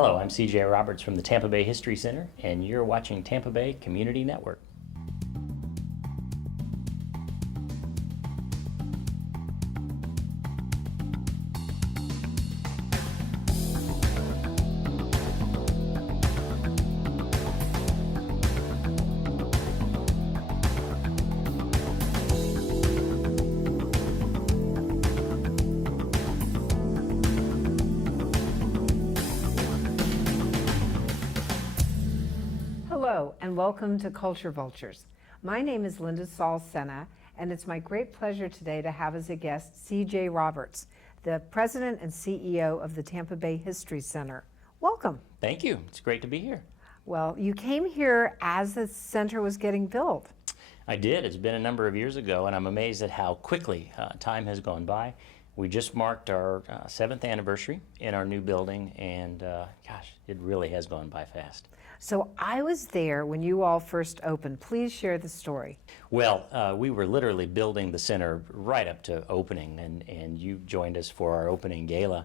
Hello, I'm CJ Roberts from the Tampa Bay History Center, and you're watching Tampa Bay Community Network. Hello, and welcome to Culture Vultures. My name is Linda Saul-Sena, and it's my great pleasure today to have as a guest CJ Roberts, the President and CEO of the Tampa Bay History Center. Welcome. Thank you. It's great to be here. Well, you came here as the center was getting built. I did. It's been a number of years ago, and I'm amazed at how quickly time has gone by. We just marked our 7th anniversary in our new building, and gosh, it really has gone by fast. So I was there when you all first opened. Please share the story. Well, we were literally building the center right up to opening, and you joined us for our opening gala,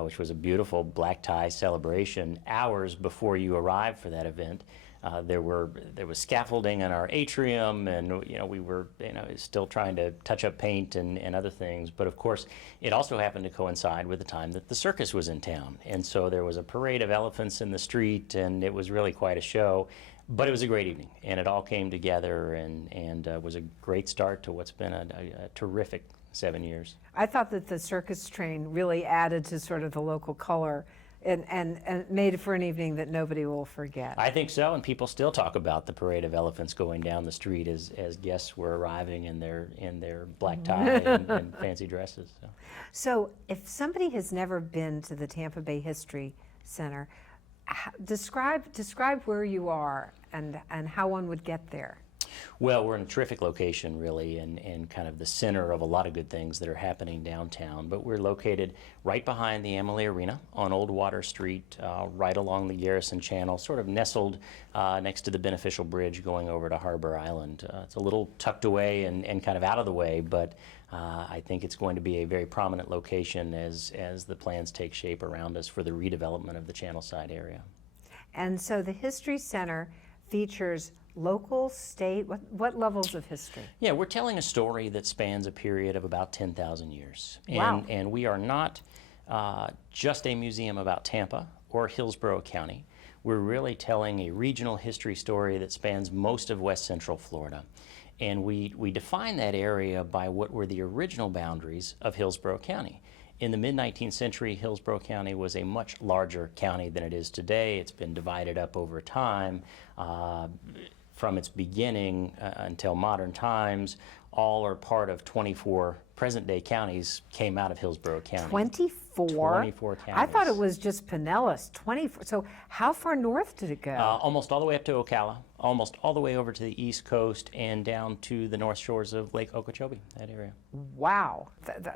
which was a beautiful black tie celebration. Hours before you arrived for that event, there was scaffolding in our atrium, and we were still trying to touch up paint and other things. But of course, it also happened to coincide with the time that the circus was in town, and so there was a parade of elephants in the street, and it was really quite a show. But it was a great evening, and it all came together, and was a great start to what's been a terrific 7 years. I thought that the circus train really added to sort of the local color and made it for an evening that nobody will forget. I think so, and people still talk about the parade of elephants going down the street as guests were arriving in their black tie and fancy dresses. So if somebody has never been to the Tampa Bay History Center, describe where you are and how one would get there. Well, we're in a terrific location, really, and kind of the center of a lot of good things that are happening downtown. But we're located right behind the Amalie Arena on Old Water Street, right along the Garrison Channel, sort of nestled next to the Beneficial Bridge going over to Harbor Island. It's a little tucked away and kind of out of the way, but I think it's going to be a very prominent location as the plans take shape around us for the redevelopment of the Channelside area. And so the History Center features local, state, what levels of history? Yeah, we're telling a story that spans a period of about 10,000 years. Wow. And we are not just a museum about Tampa or Hillsborough County. We're really telling a regional history story that spans most of West Central Florida. And we define that area by what were the original boundaries of Hillsborough County. In the mid-19th century, Hillsborough County was a much larger county than it is today. It's been divided up over time. From its beginning until modern times, all are part of 24 present-day counties came out of Hillsborough County. 24? 24 counties. I thought it was just Pinellas. 24. So how far north did it go? Almost all the way up to Ocala, almost all the way over to the East Coast and down to the north shores of Lake Okeechobee, that area. Wow.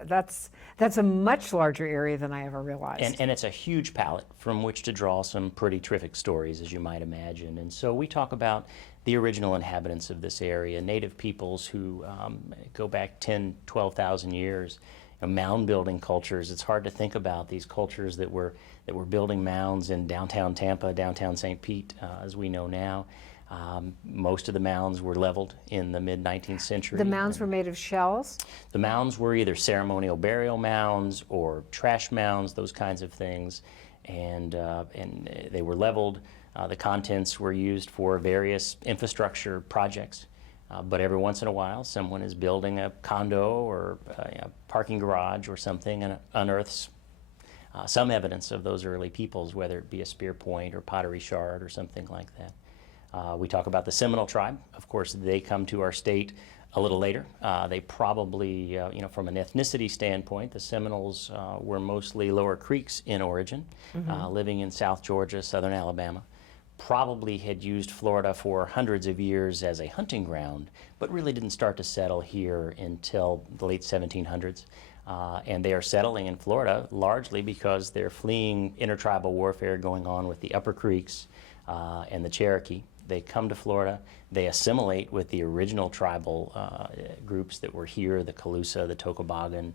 That's a much larger area than I ever realized. And it's a huge palette from which to draw some pretty terrific stories, as you might imagine. And so we talk about the original inhabitants of this area, native peoples who go back 10, 12,000 years, mound building cultures. It's hard to think about these cultures that were building mounds in downtown Tampa, downtown St. Pete, as we know now. Most of the mounds were leveled in the mid-19th century. The mounds were made of shells? The mounds were either ceremonial burial mounds or trash mounds, those kinds of things, and they were leveled. The contents were used for various infrastructure projects, but every once in a while someone is building a condo or a parking garage or something and unearths some evidence of those early peoples, whether it be a spear point or pottery shard or something like that. We talk about the Seminole tribe. Of course, they come to our state a little later. They probably, from an ethnicity standpoint, the Seminoles were mostly Lower Creeks in origin, living in South Georgia, southern Alabama. Probably had used Florida for hundreds of years as a hunting ground, but really didn't start to settle here until the late 1700s. And they are settling in Florida largely because they're fleeing intertribal warfare going on with the Upper Creeks and the Cherokee. They come to Florida, they assimilate with the original tribal groups that were here, the Calusa, the Tocobagan,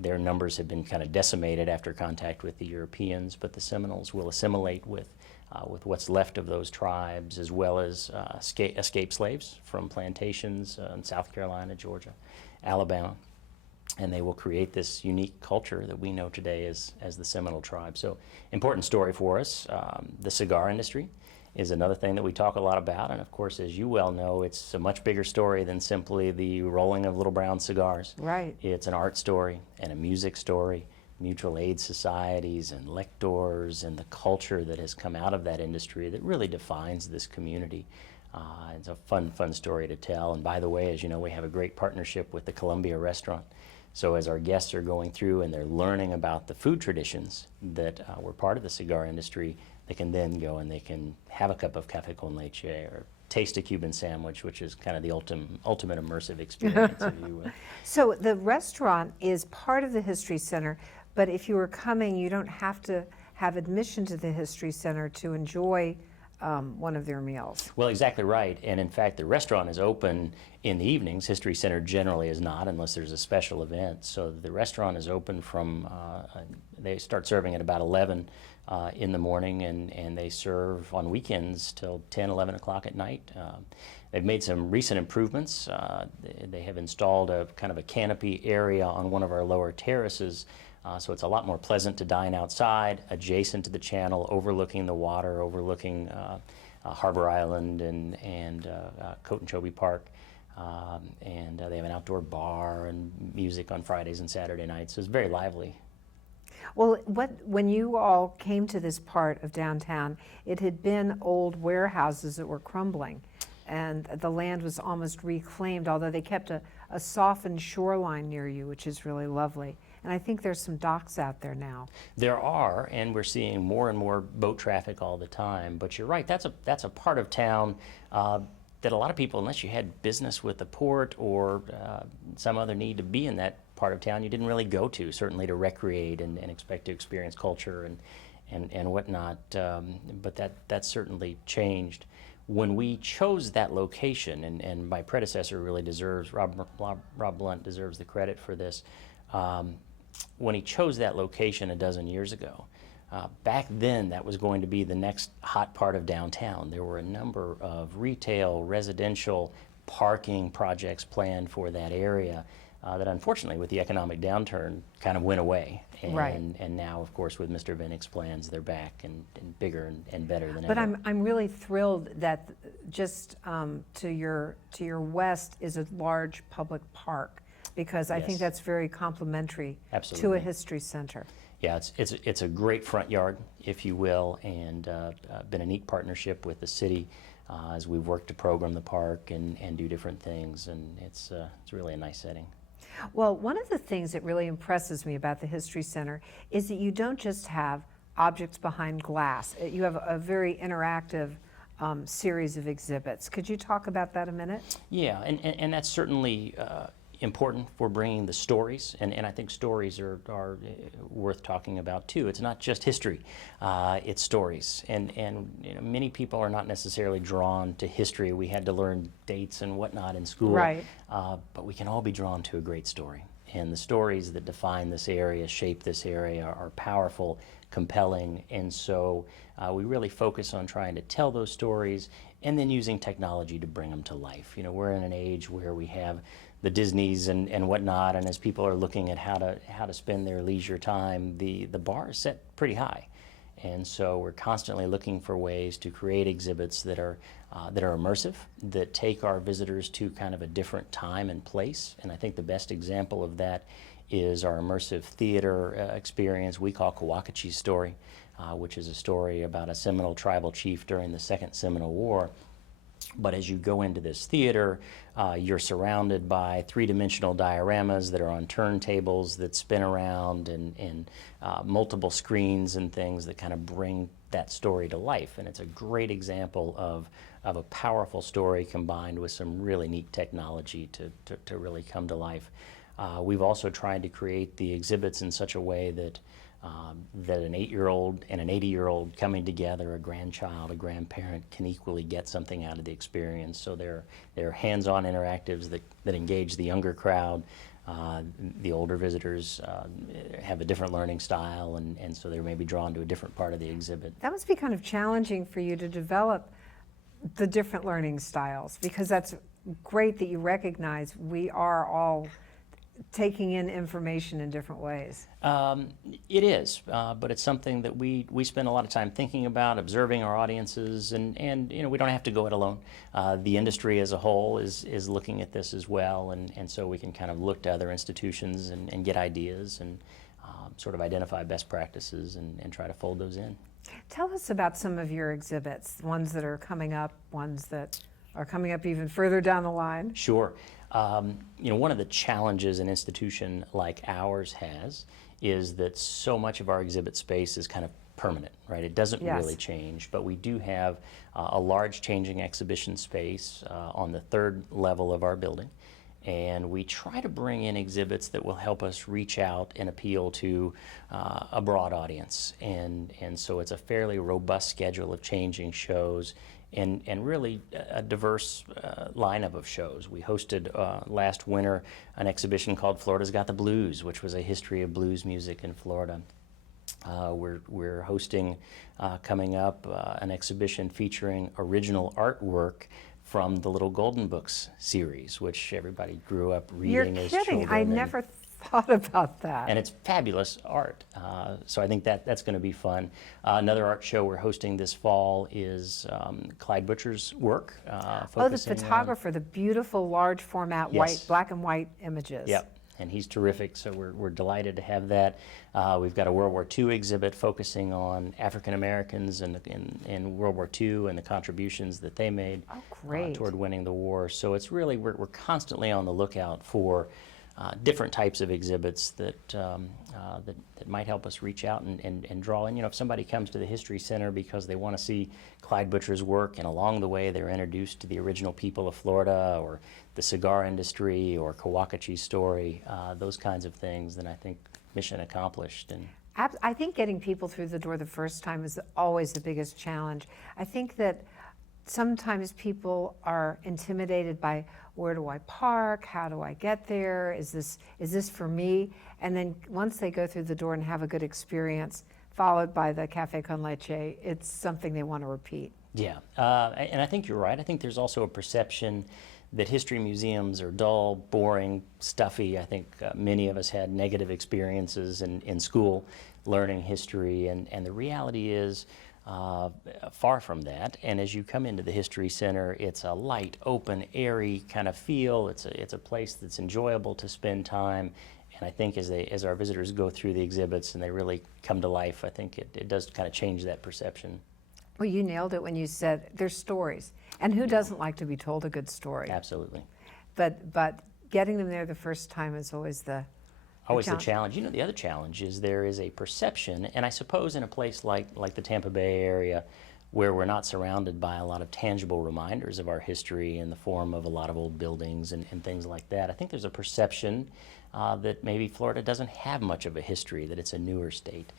Their numbers have been kind of decimated after contact with the Europeans, but the Seminoles will assimilate with what's left of those tribes, as well as escaped slaves from plantations in South Carolina, Georgia, Alabama. And they will create this unique culture that we know today as the Seminole tribe. So, important story for us. The cigar industry is another thing that we talk a lot about. And of course, as you well know, it's a much bigger story than simply the rolling of little brown cigars. Right. It's an art story and a music story, mutual aid societies and lectors, and the culture that has come out of that industry that really defines this community. It's a fun story to tell. And by the way, as you know, we have a great partnership with the Columbia Restaurant. So as our guests are going through and they're learning about the food traditions that were part of the cigar industry, they can then go and they can have a cup of café con leche or taste a Cuban sandwich, which is kind of the ultimate immersive experience, if you will. So the restaurant is part of the History Center, but if you were coming, you don't have to have admission to the History Center to enjoy one of their meals. Well, exactly right. And in fact, the restaurant is open in the evenings. History Center generally is not unless there's a special event. So the restaurant is open from, they start serving at about 11 in the morning, and they serve on weekends till 10, 11 o'clock at night. They've made some recent improvements. They have installed a kind of a canopy area on one of our lower terraces. So it's a lot more pleasant to dine outside, adjacent to the channel, overlooking the water, overlooking Harbor Island and Cotonchobee Park. And they have an outdoor bar and music on Fridays and Saturday nights. So it's very lively. Well, when you all came to this part of downtown, it had been old warehouses that were crumbling, and the land was almost reclaimed, although they kept a softened shoreline near you, which is really lovely. And I think there's some docks out there now. There are, and we're seeing more and more boat traffic all the time. But you're right, that's a part of town that a lot of people, unless you had business with the port or some other need to be in that part of town, you didn't really go to, certainly to recreate and expect to experience culture and whatnot. But that certainly changed. When we chose that location, and my predecessor really deserves, Rob Blunt deserves the credit for this, when he chose that location a dozen years ago, back then that was going to be the next hot part of downtown. There were a number of retail, residential, parking projects planned for that area that unfortunately with the economic downturn kind of went away. And, right. And now, of course, with Mr. Vinnick's plans, they're back and bigger and better than But ever. I'm really thrilled that just to your west is a large public park, because I think Yes. that's very complimentary to Absolutely. a history center. Yeah, it's a great front yard, if you will, and been a neat partnership with the city as we've worked to program the park and do different things, and it's really a nice setting. Well, one of the things that really impresses me about the History Center is that you don't just have objects behind glass. You have a very interactive series of exhibits. Could you talk about that a minute? Yeah, and that's certainly important for bringing the stories, and I think stories are worth talking about too. It's not just history, it's stories, and you know, many people are not necessarily drawn to history. We had to learn dates and whatnot in school, Right. But we can all be drawn to a great story, and the stories that define this area, shape this area, are powerful, compelling, and so we really focus on trying to tell those stories and then using technology to bring them to life. You know, we're in an age where we have the Disneys and whatnot, and as people are looking at how to spend their leisure time, the bar is set pretty high, and so we're constantly looking for ways to create exhibits that are immersive, that take our visitors to kind of a different time and place. And I think the best example of that is our immersive theater experience we call Kawakachi's Story, which is a story about a Seminole tribal chief during the Second Seminole War. But as you go into this theater, you're surrounded by three-dimensional dioramas that are on turntables that spin around, and multiple screens and things that kind of bring that story to life. And it's a great example of a powerful story combined with some really neat technology to really come to life. We've also tried to create the exhibits in such a way that an 8-year-old and an 80-year-old coming together, a grandchild, a grandparent, can equally get something out of the experience. So they're hands-on interactives that engage the younger crowd, The older visitors have a different learning style, and so they may be drawn to a different part of the exhibit. That must be kind of challenging for you to develop the different learning styles, because that's great that you recognize we are all taking in information in different ways. It is, but it's something that we spend a lot of time thinking about, observing our audiences, and we don't have to go it alone. The industry as a whole is looking at this as well, and so we can kind of look to other institutions and get ideas and sort of identify best practices and try to fold those in. Tell us about some of your exhibits, ones that are coming up, ones that are coming up even further down the line. Sure. One of the challenges an institution like ours has is that so much of our exhibit space is kind of permanent, right? It doesn't really change, but we do have a large changing exhibition space on the third level of our building. And we try to bring in exhibits that will help us reach out and appeal to a broad audience. And so it's a fairly robust schedule of changing shows and really a diverse lineup of shows. We hosted last winter an exhibition called Florida's Got the Blues, which was a history of blues music in Florida. We're hosting coming up an exhibition featuring original artwork from the Little Golden Books series, which everybody grew up reading as children. You're kidding. I never thought about that. And it's fabulous art. So I think that's going to be fun. Another art show we're hosting this fall is Clyde Butcher's work. The photographer, the beautiful large format black and white images. Yep. And he's terrific, so we're delighted to have that. We've got a World War II exhibit focusing on African Americans in World War II and the contributions that they made toward winning the war. So it's really, we're constantly on the lookout for different types of exhibits that might help us reach out and draw in. If somebody comes to the History Center because they want to see Clyde Butcher's work, and along the way they're introduced to the original people of Florida or the cigar industry or Kawakachi's story, those kinds of things, then I think mission accomplished. And I think getting people through the door the first time is always the biggest challenge. I think that sometimes people are intimidated by, where do I park? How do I get there? Is this for me? And then once they go through the door and have a good experience, followed by the cafe con leche, it's something they want to repeat. Yeah, and I think you're right. I think there's also a perception that history museums are dull, boring, stuffy. I think many of us had negative experiences in school learning history, and the reality is far from that. And as you come into the History Center, it's a light, open, airy kind of feel. It's a place that's enjoyable to spend time. And I think as our visitors go through the exhibits and they really come to life, I think it does kind of change that perception. Well, you nailed it when you said there's stories. And who doesn't like to be told a good story? Absolutely. But getting them there the first time is always the challenge. The other challenge is there is a perception, and I suppose in a place like the Tampa Bay area, where we're not surrounded by a lot of tangible reminders of our history in the form of a lot of old buildings and things like that, I think there's a perception that maybe Florida doesn't have much of a history, that it's a newer state.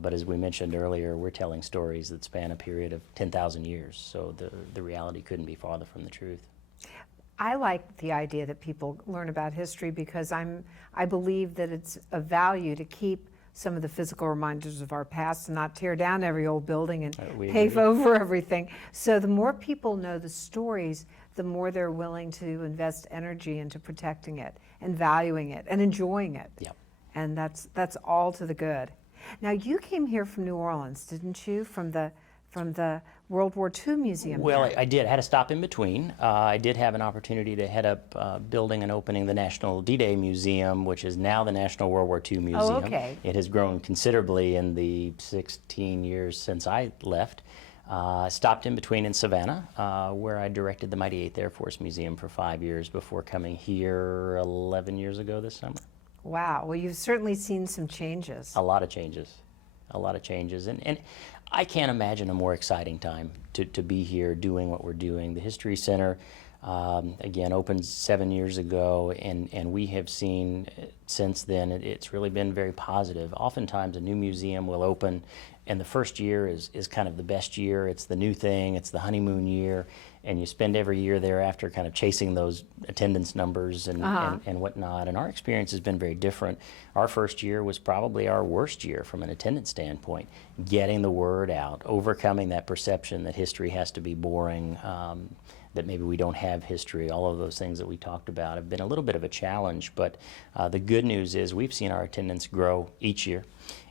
But as we mentioned earlier, we're telling stories that span a period of 10,000 years, so the reality couldn't be farther from the truth. I like the idea that people learn about history because I believe that it's of value to keep some of the physical reminders of our past and not tear down every old building and pave over everything. So the more people know the stories, the more they're willing to invest energy into protecting it and valuing it and enjoying it. Yep. And that's all to the good. Now, you came here from New Orleans, didn't you? From the World War II Museum. Well, I did. I had a stop in between. I did have an opportunity to head up building and opening the National D-Day Museum, which is now the National World War II Museum. Oh, okay. It has grown considerably in the 16 years since I left. Stopped in between in Savannah, where I directed the Mighty 8th Air Force Museum for 5 years before coming here 11 years ago this summer. Wow. Well, you've certainly seen some changes. A lot of changes. And I can't imagine a more exciting time to be here doing what we're doing. The History Center, again, opened 7 years ago, and we have seen since then, it's really been very positive. Oftentimes a new museum will open And the first year is kind of the best year. It's the new thing. It's the honeymoon year. And you spend every year thereafter kind of chasing those attendance numbers and whatnot. And our experience has been very different. Our first year was probably our worst year from an attendance standpoint. Getting the word out, overcoming that perception that history has to be boring, that maybe we don't have history, all of those things that we talked about have been a little bit of a challenge. But the good news is we've seen our attendance grow each year.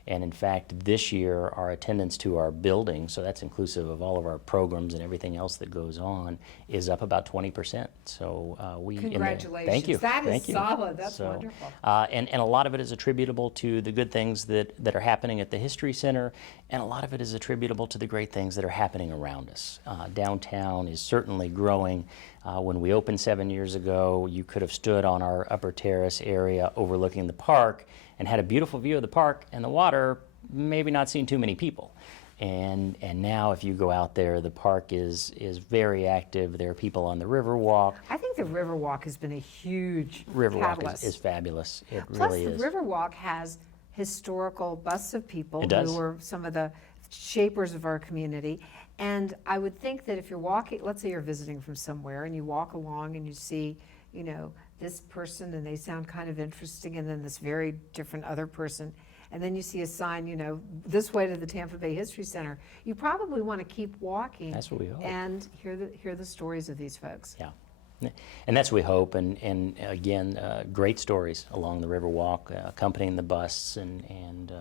And in fact, this year, our attendance to our building, so that's inclusive of all of our programs and everything else that goes on, is up about 20%. So Congratulations. Thank you. That Thank is you. solid. That's wonderful. And a lot of it is attributable to the good things that are happening at the History Center, and a lot of it is attributable to the great things that are happening around us. Downtown is certainly growing. When we opened 7 years ago, you could have stood on our upper terrace area overlooking the park and had a beautiful view of the park and the water, maybe not seen too many people. And now if you go out there, the park is very active. There are people on the Riverwalk. I think the Riverwalk has been a huge Riverwalk catalyst. is fabulous. It Plus, really is. the Riverwalk has historical busts of people It does. who were some of the shapers of our community. And I would think that if you're walking, let's say you're visiting from somewhere and you walk along and you see, you know, this person and they sound kind of interesting, and then this very different other person, and then you see a sign, you know, this way to the Tampa Bay History Center, you probably want to keep walking. That's what we hope. And hear the stories of these folks. Yeah. And that's what we hope, and again, great stories along the Riverwalk, accompanying the busts, and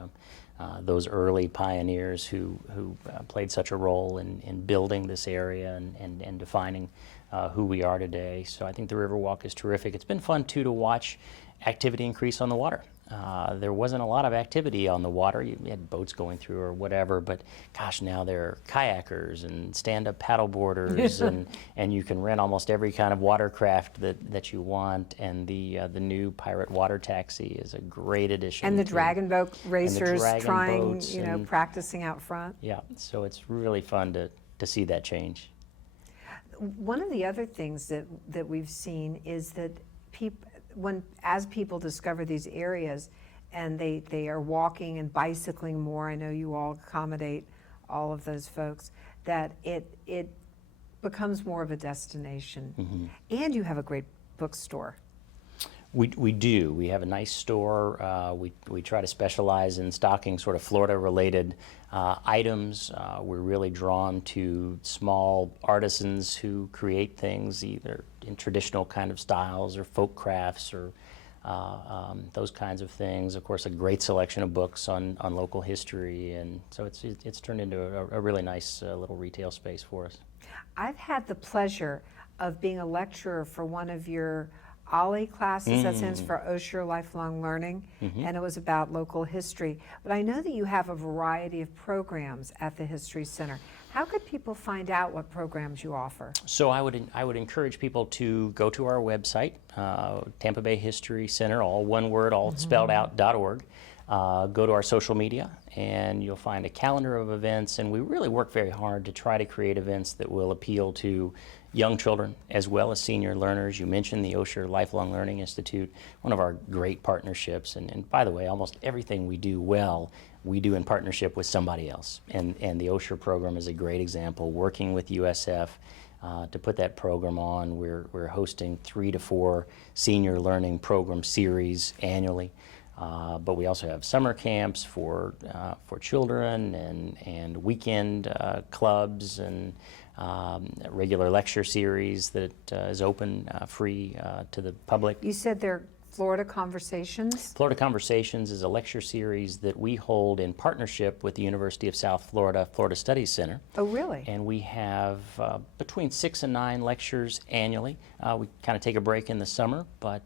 those early pioneers who played such a role in building this area and defining who we are today. So I think the Riverwalk is terrific. It's been fun, too, to watch activity increase on the water. There wasn't a lot of activity on the water. You had boats going through or whatever, but gosh, now there are kayakers and stand-up paddleboarders, and you can rent almost every kind of watercraft that you want. And the new pirate water taxi is a great addition. And the dragon boat racers dragon practicing out front. Yeah, so it's really fun to see that change. One of the other things that we've seen is that as people discover these areas and they are walking and bicycling more, I know you all accommodate all of those folks, that it becomes more of a destination. Mm-hmm. And you have a great bookstore. We do. We have a nice store. We try to specialize in stocking sort of Florida-related items. We're really drawn to small artisans who create things either in traditional kind of styles or folk crafts or those kinds of things. Of course, a great selection of books on local history, and so it's turned into a really nice little retail space for us. I've had the pleasure of being a lecturer for one of your OLLI classes, that stands for Osher Lifelong Learning, and it was about local history. But I know that you have a variety of programs at the History Center. How could people find out what programs you offer? So I would encourage people to go to our website, Tampa Bay History Center, all one word, all spelled out, .org. Go to our social media, and you'll find a calendar of events, and we really work very hard to try to create events that will appeal to young children as well as senior learners. You mentioned the Osher Lifelong Learning Institute, one of our great partnerships, and by the way, almost everything we do well, we do in partnership with somebody else, and the Osher program is a great example, working with USF to put that program on. We're hosting 3 to 4 senior learning program series annually. But we also have summer camps for children and weekend clubs and regular lecture series that is open free to the public. You said they're Florida Conversations? Florida Conversations is a lecture series that we hold in partnership with the University of South Florida Florida Studies Center. Oh, really? And we have between 6 and 9 lectures annually. We kind of take a break in the summer, but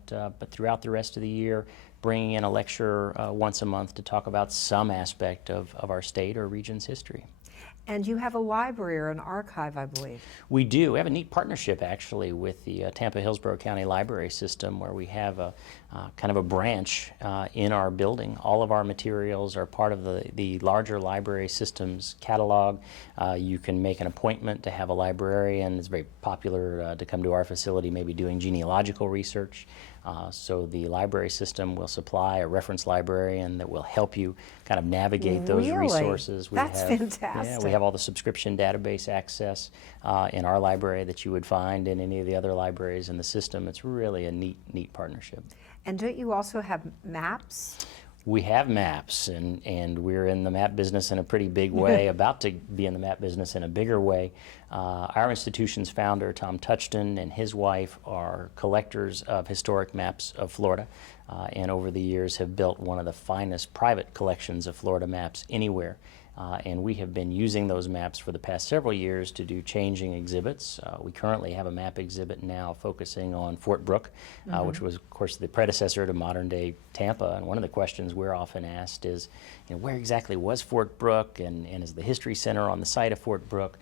throughout the rest of the year, bringing in a lecturer once a month to talk about some aspect of our state or region's history. And you have a library or an archive, I believe. We do. We have a neat partnership, actually, with the Tampa-Hillsborough County Library System, where we have a kind of a branch in our building. All of our materials are part of the larger library system's catalog. You can make an appointment to have a librarian. It's very popular to come to our facility, maybe doing genealogical research. So the library system will supply a reference librarian that will help you kind of navigate those Really? resources. That's Yeah, fantastic. we have all the subscription database access in our library that you would find in any of the other libraries in the system. It's really a neat partnership. And don't you also have maps? We have maps, and we're in the map business in a pretty big way, about to be in the map business in a bigger way. Our institution's founder, Tom Touchton, and his wife are collectors of historic maps of Florida, and over the years have built one of the finest private collections of Florida maps anywhere. And we have been using those maps for the past several years to do changing exhibits. We currently have a map exhibit now focusing on Fort Brooke, which was, of course, the predecessor to modern-day Tampa. And one of the questions we're often asked is, where exactly was Fort Brooke, and is the History Center on the site of Fort Brooke?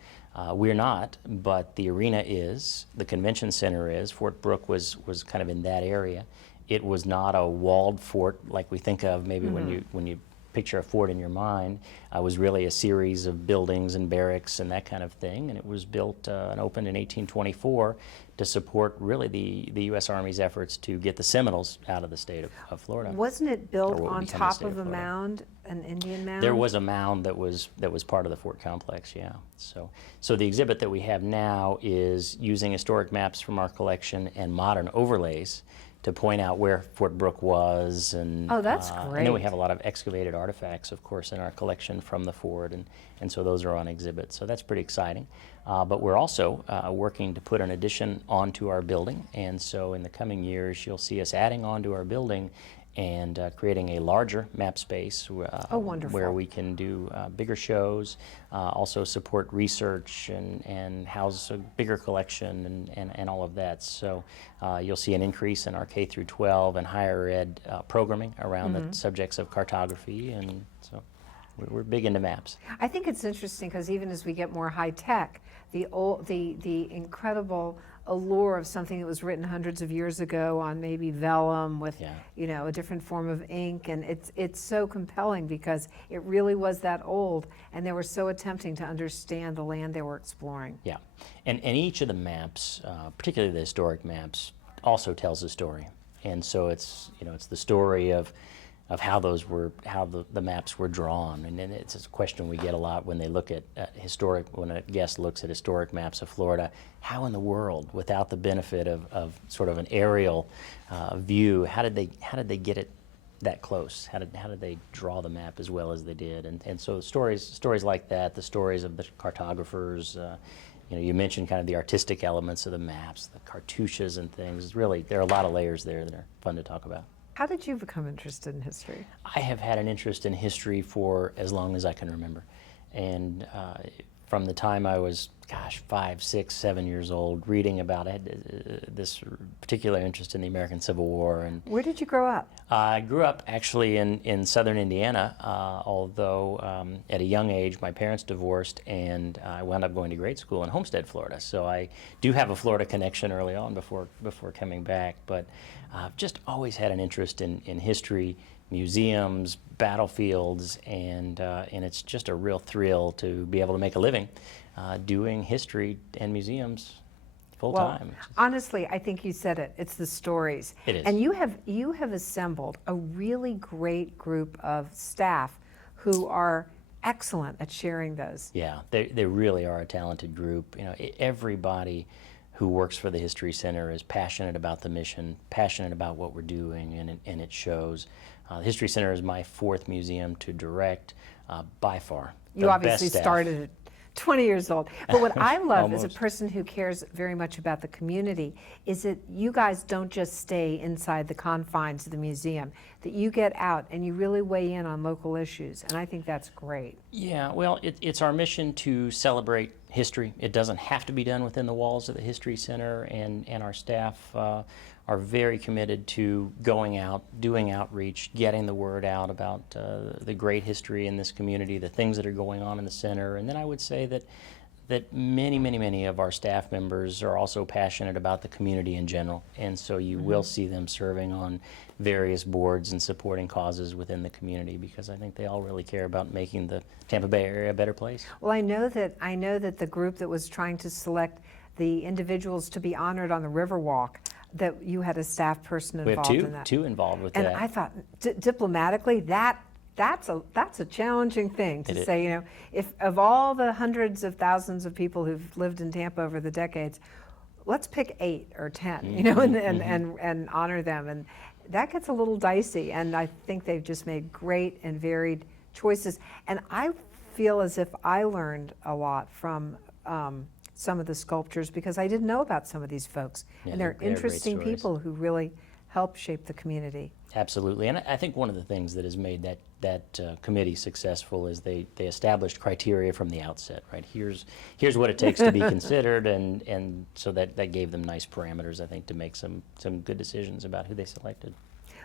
We're not, but the arena is, the convention center is. Fort Brooke was kind of in that area. It was not a walled fort like we think of maybe when you picture a fort in your mind. It was really a series of buildings and barracks and that kind of thing, and it was built and opened in 1824 to support really the U.S. Army's efforts to get the Seminoles out of the state of Florida. Wasn't it built Or what would on become the top state of of a Florida. mound, an Indian mound? There was a mound that was part of the fort complex, yeah. So the exhibit that we have now is using historic maps from our collection and modern overlays to point out where Fort Brooke was, and Oh, that's And then great. we have a lot of excavated artifacts, of course, in our collection from the fort, and so those are on exhibit. So that's pretty exciting. But we're also working to put an addition onto our building, and so in the coming years, you'll see us adding onto our building and creating a larger map space Oh, wonderful. where we can do bigger shows, also support research and house a bigger collection and all of that. So you'll see an increase in our K through 12 and higher ed programming around the subjects of cartography, and so we're big into maps. I think it's interesting because even as we get more high tech, the incredible allure of something that was written hundreds of years ago on maybe vellum with Yeah. a different form of ink, and it's so compelling because it really was that old, and they were so attempting to understand the land they were exploring. Yeah, and each of the maps, particularly the historic maps, also tells a story, and so it's it's the story of how the maps were drawn, and then it's a question we get a lot when they look at when a guest looks at historic maps of Florida. How in the world, without the benefit of sort of an aerial view, how did they get it that close? How did they draw the map as well as they did? And so stories like that, the stories of the cartographers. You mentioned kind of the artistic elements of the maps, the cartouches and things. Really, there are a lot of layers there that are fun to talk about. How did you become interested in history? I have had an interest in history for as long as I can remember. And from the time I was, 5, 6, 7 years old, reading about it, this particular interest in the American Civil War. And Where did you grow up? I grew up actually in southern Indiana, although at a young age my parents divorced and I wound up going to grade school in Homestead, Florida. So I do have a Florida connection early on before coming back, but I've just always had an interest in history, museums, battlefields, and it's just a real thrill to be able to make a living doing history and museums full time. Honestly, I think you said it. It's the stories. It is. And you have assembled a really great group of staff who are excellent at sharing those. Yeah, they really are a talented group. Everybody who works for the History Center is passionate about the mission, passionate about what we're doing, and it shows. The History Center is my 4th museum to direct by far. You The obviously best staff. started at 20 years old. But what I love as a Almost. person who cares very much about the community is that you guys don't just stay inside the confines of the museum, that you get out and you really weigh in on local issues, and I think that's great. Yeah, well, it's our mission to celebrate history. It doesn't have to be done within the walls of the History Center, and our staff are very committed to going out, doing outreach, getting the word out about the great history in this community, the things that are going on in the center. And then I would say that many of our staff members are also passionate about the community in general, and so you will see them serving on various boards and supporting causes within the community, because I think they all really care about making the Tampa Bay area a better place. Well, I know that the group that was trying to select the individuals to be honored on the Riverwalk, that you had a staff person We have involved in that. two involved with And that. I thought, diplomatically, that's a challenging thing to It is. say. You know, if of all the hundreds of thousands of people who've lived in Tampa over the decades, let's pick 8 or 10, you know, and honor them. And that gets a little dicey. And I think they've just made great and varied choices. And I feel as if I learned a lot from some of the sculptures because I didn't know about some of these folks. Yeah, And they're they have great interesting stories. people who really help shape the community. Absolutely, and I think one of the things that has made that committee successful is they established criteria from the outset. Right, here's what it takes to be considered, and so that gave them nice parameters, I think, to make some good decisions about who they selected.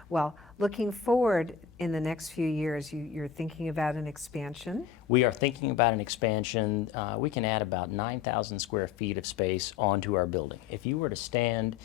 Well, looking forward in the next few years, you're thinking about an expansion. We are thinking about an expansion. We can add about 9,000 square feet of space onto our building. If you were to stand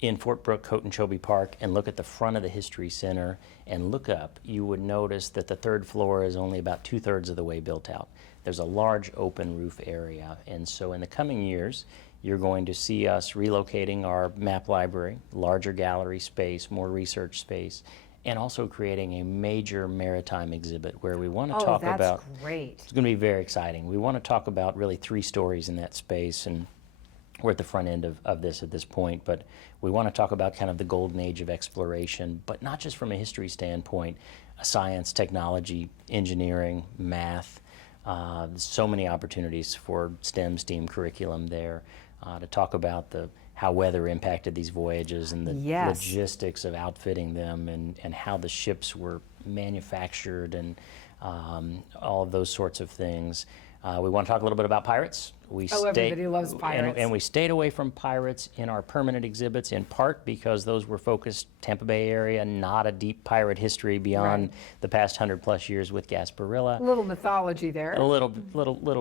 in Fort Brooke, Cotonchobee Park and look at the front of the History Center and look up, you would notice that the 3rd floor is only about 2/3 of the way built out. There's a large open roof area, and so in the coming years, you're going to see us relocating our map library, larger gallery space, more research space, and also creating a major maritime exhibit where we want to talk that's about. great. It's going to be very exciting. We want to talk about really 3 stories in that space, and we're at the front end of this at this point, but we want to talk about kind of the golden age of exploration, but not just from a history standpoint, science, technology, engineering, math. There's so many opportunities for STEM curriculum there to talk about how weather impacted these voyages and the Yes. logistics of outfitting them and how the ships were manufactured and all of those sorts of things. We want to talk a little bit about pirates. Everybody loves pirates. And we stayed away from pirates in our permanent exhibits, in part because those were focused Tampa Bay area, not a deep pirate history beyond the past 100+ years with Gasparilla. A little mythology there. A little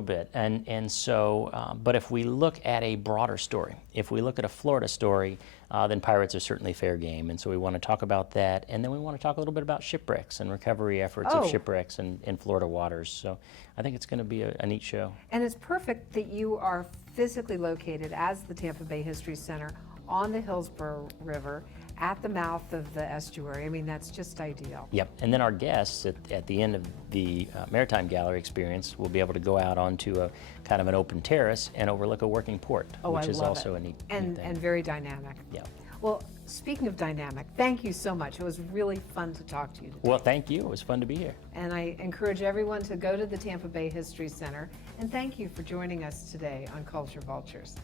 bit, and so. But if we look at a broader story, if we look at a Florida story, then pirates are certainly fair game, and so we want to talk about that, and then we want to talk a little bit about shipwrecks and recovery efforts of shipwrecks in Florida waters. So I think it's going to be a neat show. And it's perfect that you are physically located as the Tampa Bay History Center on the Hillsborough River at the mouth of the estuary. I mean, that's just ideal. Yep, and then our guests at the end of the Maritime Gallery experience will be able to go out onto a kind of an open terrace and overlook a working port, which is also a neat thing. And very dynamic. Yeah. Well, speaking of dynamic, thank you so much. It was really fun to talk to you today. Well, thank you. It was fun to be here. And I encourage everyone to go to the Tampa Bay History Center. And thank you for joining us today on Culture Vultures.